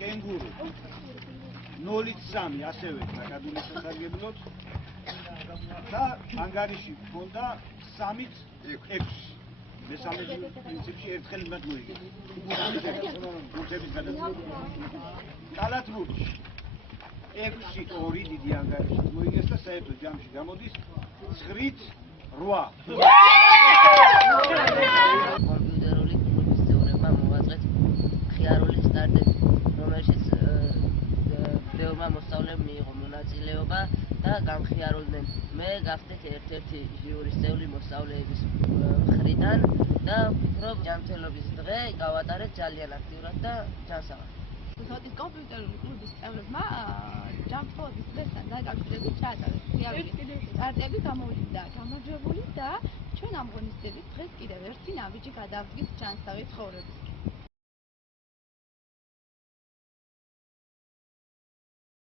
კენგური 0-3 ასევე დაკადული სასარგებლოდ და ანგარიში ჰქონდა 3-6 მესამე პრინციპში ერთხელ იმად მოიგეს გუნდების გადაწყვეტილება კალათბურთში 6-2 დიდი ანგარიში მოიგეს და საერთო ჯამში გამოდის 9-8 კომპიუტერული კლუბის წევრებმა მოაწყეს მხიარული სტარტები, რომელშიც ბევრმა მოსწავლემ მიიღო მონაწილეობა და გამხიარულდნენ. მე გახდეთ ერთ-ერთი ჟიურის წევრი მოსწავლეების მხრიდან და ვფიქრობ, ჯანმრთელობის დღე გავატარეთ ძალიან აქტიურად და ჯანსაღად. Sotis კომპიუტერული კლუბის წევრებმა ჯანმრთელობის დღესთან დაკავშირებით ჩაატარეს მხიარული სტარტები, გამოვლინდა გამარჯვებული და ჩვენ ამღონისდებით დღეს კიდევ ერთი ნაბიჯი გადავდგით ჯანსაღი ცხოვრების.